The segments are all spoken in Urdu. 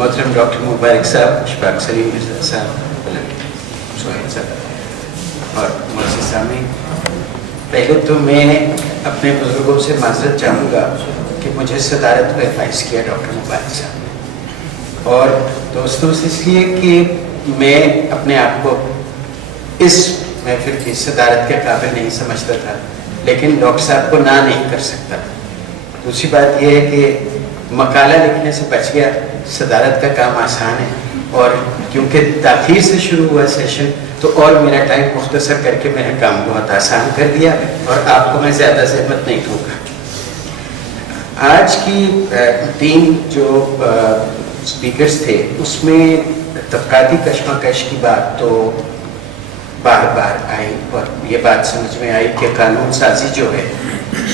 محترم ڈاکٹر مبارک صاحب، اشفاق سلیم مرزا صاحب، سہیل صاحب اور معزز سامعین، پہلے تو میں اپنے بزرگوں سے معذرت چاہوں گا کہ مجھے صدارت پہ فائز کیا ڈاکٹر مبارک صاحب، اور دوستوں سے اس لیے کہ میں اپنے آپ کو اس محفل کی صدارت کے قابل نہیں سمجھتا تھا، لیکن ڈاکٹر صاحب کو نہ نہیں کر سکتا۔ دوسری بات یہ ہے کہ مقالہ لکھنے سے بچ گیا، صدارت کا کام آسان ہے، اور کیونکہ تاخیر سے شروع ہوا سیشن تو اور میرا ٹائم مختصر کر کے میرے کام بہت آسان کر دیا، اور آپ کو میں زیادہ زحمت نہیں دوں گا۔ آج کی 3 جو اسپیکرز تھے اس میں طبقاتی کشمکش کی بات تو بار بار آئی، اور یہ بات سمجھ میں آئی کہ قانون سازی جو ہے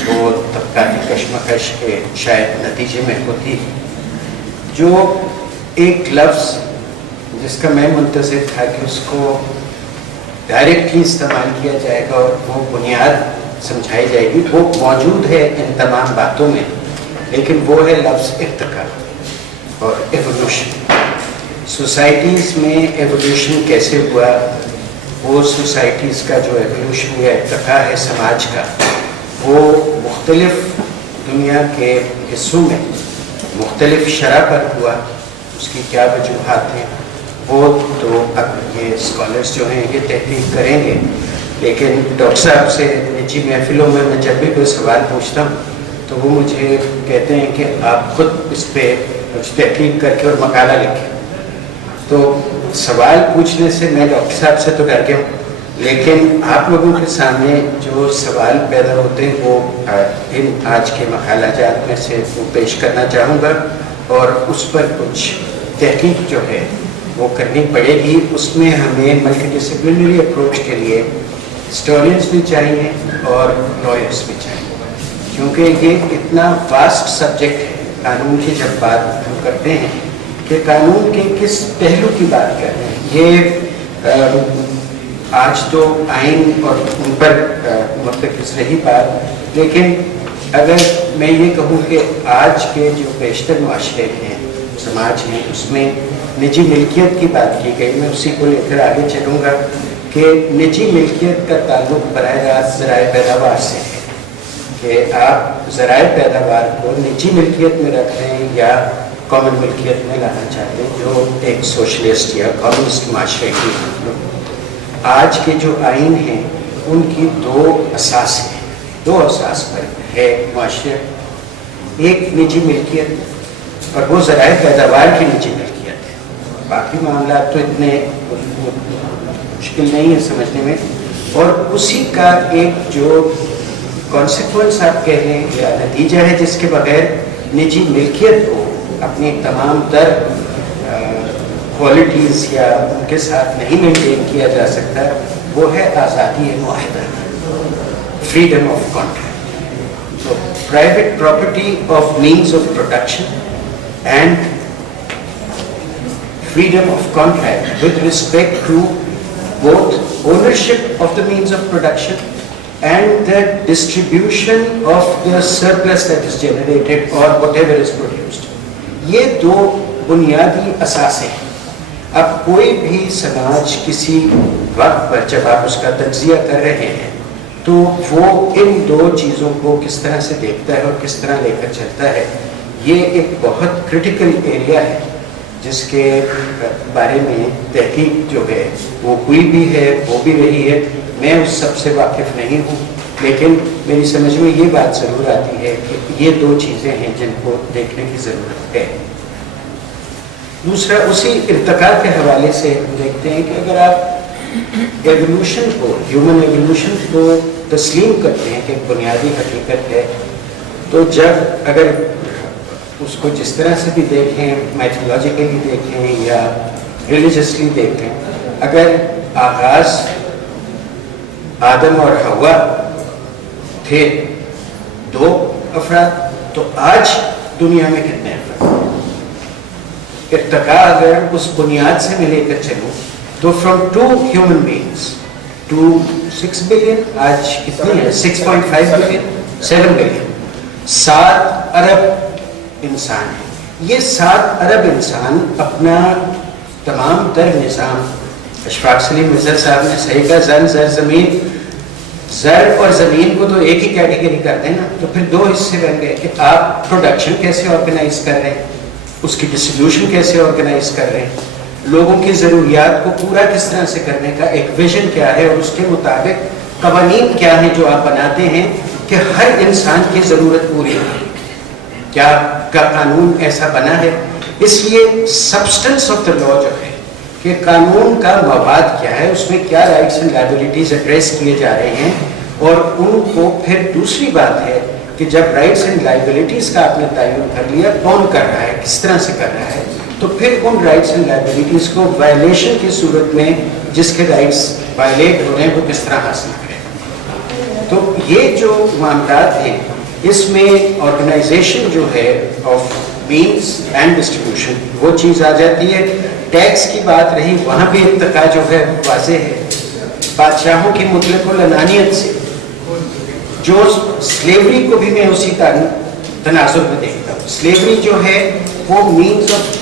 وہ طبقاتی کشمکش کے شاید نتیجے میں ہوتی ہے۔ جو ایک لفظ جس کا میں منتظر تھا کہ اس کو ڈائریکٹلی استعمال کیا جائے گا اور وہ بنیاد سمجھائی جائے گی، وہ موجود ہے ان تمام باتوں میں، لیکن وہ ہے لفظ ارتقاء اور ایوولوشن۔ سوسائٹیز میں ایوولوشن کیسے ہوا، وہ سوسائٹیز کا جو ایوولوشن یا ارتقاء ہے سماج کا، وہ مختلف دنیا کے حصوں میں مختلف شرح پر ہوا، اس کی کیا وجوہات ہیں وہ تو اب یہ اسکالرس جو ہیں یہ تحقیق کریں گے، لیکن ڈاکٹر صاحب سے نجی محفلوں میں جب بھی کوئی سوال پوچھتا ہوں تو وہ مجھے کہتے ہیں کہ آپ خود اس پہ کچھ تحقیق کر کے اور مقالہ لکھیں۔ تو سوال پوچھنے سے میں ڈاکٹر صاحب سے تو ڈر گیا ہوں، لیکن آپ لوگوں کے سامنے جو سوال پیدا ہوتے ہیں وہ ان آج کے مقالہ جات میں سے وہ پیش کرنا چاہوں گا، اور اس پر کچھ تحقیق جو ہے وہ کرنی پڑے گی۔ اس میں ہمیں ملٹی ڈسپلنری اپروچ کے لیے ہسٹورینس بھی چاہیے اور لائرس بھی چاہیے، کیونکہ یہ اتنا واسٹ سبجیکٹ ہے قانون کی جب بات ہم کرتے ہیں کہ قانون کے کس پہلو کی بات کر رہے ہیں۔ یہ آج تو آئین اور ان پر مرتکز رہی بات، لیکن اگر میں یہ کہوں کہ آج کے جو بیشتر معاشرے ہیں، سماج ہیں، اس میں نجی ملکیت کی بات کی گئی، میں اسی کو لے کر آگے چلوں گا کہ نجی ملکیت کا تعلق براہ راست ذرائع پیداوار سے ہے، کہ آپ ذرائع پیداوار کو نجی ملکیت میں رکھ رہے ہیں یا کامن ملکیت میں لانا چاہتے ہیں، جو ایک سوشلسٹ یا کمیونسٹ معاشرے کی۔ آج کے جو آئین ہیں ان کی 2 اساس ہیں، 2 اساس پر ہے معاشرہ، ایک نجی ملکیت اور وہ ذرائع پیداوار کی نجی ملکیت ہے۔ باقی معاملات تو اتنے مشکل نہیں ہے سمجھنے میں، اور اسی کا ایک جو کانسیکوینس آپ کہہ لیں یا نتیجہ ہے جس کے بغیر نجی ملکیت کو اپنی تمام تر کوالٹیز یا ان کے ساتھ نہیں مینٹین کیا جا سکتا، وہ ہے آزادی معاہدہ، فریڈم آف کانٹریکٹ۔ تو private property of means of production and freedom of contract with respect to both ownership of the means of production and the distribution of the surplus that is generated or whatever is produced. یہ 2 بنیادی اساسیں ہیں۔ اب کوئی بھی سماج کسی وقت پر جب آپ اس کا تجزیہ کر رہے ہیں تو وہ ان 2 چیزوں کو کس طرح سے دیکھتا ہے اور کس طرح لے کر چلتا ہے، یہ ایک بہت کریٹیکل ایریا ہے جس کے بارے میں تحقیق جو ہے وہ ہوئی بھی ہے، ہو بھی رہی ہے۔ میں اس سب سے واقف نہیں ہوں، لیکن میری سمجھ میں یہ بات ضرور آتی ہے کہ یہ 2 چیزیں ہیں جن کو دیکھنے کی ضرورت ہے۔ دوسرا، اسی ارتقاء کے حوالے سے ہم دیکھتے ہیں کہ اگر آپ ایوولوشن کو، ہیومن ایوولوشن کو تسلیم کرتے ہیں کہ ایک بنیادی حقیقت ہے، تو جب اگر اس کو جس طرح سے بھی دیکھیں، میتھولوجیکلی دیکھیں یا ریلیجسلی دیکھیں، اگر آغاز آدم اور حوا تھے 2 افراد، تو آج دنیا میں کتنے افراد؟ ارتقاء اگر اس بنیاد سے میں لے کر چلوں تو from 2 human beings to 6 billion, آج کتنی ہے؟ 6.5 بلین، 7 بلین، 7 ارب انسان ہیں۔ یہ 7 ارب انسان اپنا تمام تر نظام، اشفاق سلیم مرزا صاحب نے صحیح کہا، زن زر زمین، زر اور زمین کو تو ایک ہی کیٹیگری کر دیں نا، تو پھر 2 حصے بن گئے کہ آپ پروڈکشن کیسے آرگنائز کر رہے ہیں، اس کی ڈسٹریبیوشن کیسے آرگنائز کر رہے ہیں، لوگوں کی ضروریات کو پورا کس طرح سے کرنے کا ایک ویژن کیا ہے، اور اس کے مطابق قوانین کیا ہیں جو آپ بناتے ہیں کہ ہر انسان کی ضرورت پوری ہو. کیا کا قانون ایسا بنا ہے؟ اس لیے سبسٹنس آف دا لا جو ہے کہ قانون کا مواد کیا ہے، اس میں کیا رائٹس اینڈ لائبلٹیز ایڈریس کیے جا رہے ہیں، اور ان کو پھر دوسری بات ہے کہ جب رائٹس اینڈ لائبلٹیز کا آپ نے تعین کر لیا، کون کر رہا ہے، کس طرح سے کر رہا ہے، تو پھر ان رائٹس اینڈ لائبلٹیز کو وائلیشن کی صورت میں جس کے رائٹس وائلیٹ ہو رہے ہیں وہ کس طرح حاصل کریں. تو یہ جو معاملات ہیں اس میں آرگنائزیشن جو ہے آف مینس اینڈ ڈسٹریبیوشن وہ چیز آ جاتی ہے. ٹیکس کی بات رہی، وہاں بھی ارتقا جو ہے واضح ہے. بادشاہوں کی مطلق العنانیت سے جو سلیوری کو بھی میں اسی تناظر میں دیکھتا ہوں. سلیوری جو ہے وہ مینز آف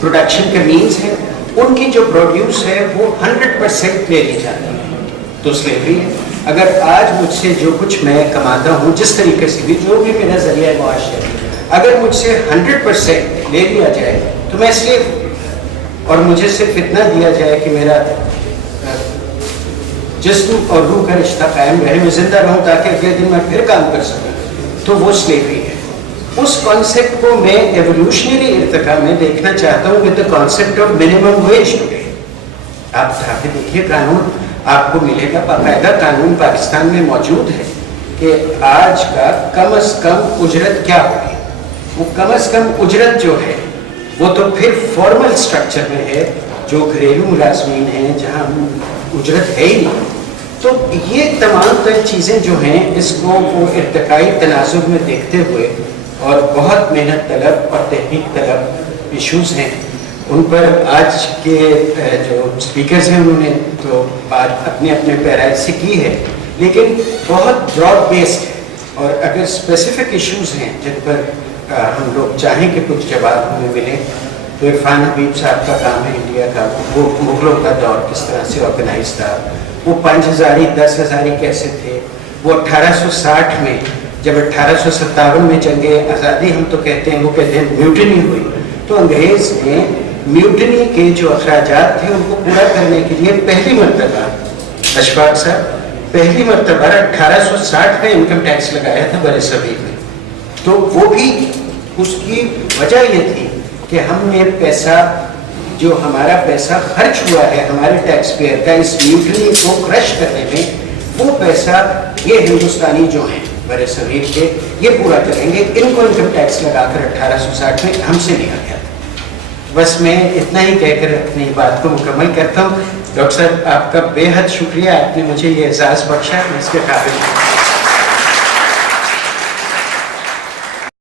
پروڈکشن کے مینز ہے، ان کی جو پروڈیوس ہے وہ 100% لے لی جاتی ہے تو سلیوری ہے. اگر آج مجھ سے جو کچھ میں کماتا ہوں جس طریقے سے بھی جو بھی میرا ذریعہ معاش ہے، اگر مجھ سے 100% لے لیا جائے تو میں سلیو ہوں، اور مجھے صرف اتنا دیا جائے کہ میرا جسم اور روح کا رشتہ قائم رہے، میں زندہ رہوں تاکہ اگلے دن میں پھر کام کر سکوں، تو وہ سلیوری ہے. اس کانسیپٹ کو میں ایولیوشنری ارتقاء میں دیکھنا چاہتا ہوں with the concept of minimum wage today. آپ اٹھا کے دیکھیے، قانون آپ کو ملے گا، باقاعدہ قانون پاکستان میں موجود ہے کہ آج کا کم از کم اجرت کیا ہوگی. وہ کم از کم اجرت جو ہے وہ تو پھر فارمل سٹرکچر میں ہے، جو گھریلو ملازمین ہیں جہاں اجرت ہے ہی نہیں. تو یہ تمام تر چیزیں جو ہیں اس کو وہ ارتقائی تناظر میں دیکھتے ہوئے، اور بہت محنت طلب اور تحقیق طلب ایشوز ہیں، ان پر آج کے جو اسپیکرز ہیں انہوں نے تو بات اپنے اپنے پیرائی سے کی ہے، لیکن بہت براڈ بیسڈ ہے. اور اگر اسپیسیفک ایشوز ہیں جن پر ہم لوگ چاہیں کہ کچھ جواب ہمیں ملیں، تو عرفان حبیب صاحب کا کام ہے انڈیا کا، وہ مغلوں کا دور کس طرح سے آرگنائز تھا، وہ 5000 10,000 کیسے تھے، وہ 1860 میں جب 1857 میں جنگ آزادی ہم تو کہتے ہیں، وہ کہتے ہیں میوٹنی ہوئی، تو انگریز نے میوٹنی کے جو اخراجات تھے ان کو پورا کرنے کے لیے پہلی مرتبہ اشفاق صاحب پہلی مرتبہ 1860 میں انکم ٹیکس لگایا تھا بر صغیر میں. تو وہ بھی اس کی وجہ یہ تھی کہ ہم نے پیسہ جو ہمارا پیسہ خرچ ہوا ہے ہمارے ٹیکس پیئر کا اس میوٹنی کو کرش کرنے میں، وہ پیسہ یہ ہندوستانی جو ہیں بر صغیر کے یہ پورا کریں گے. ان کو انکم ٹیکس لگا کر 1860 میں ہم سے لیا گیا تھا. بس میں اتنا ہی کہہ کر اپنی بات کو مکمل کرتا ہوں. ڈاکٹر صاحب آپ کا بے حد شکریہ، آپ نے مجھے یہ اعزاز بخشا، میں اس کے قابل ہوں.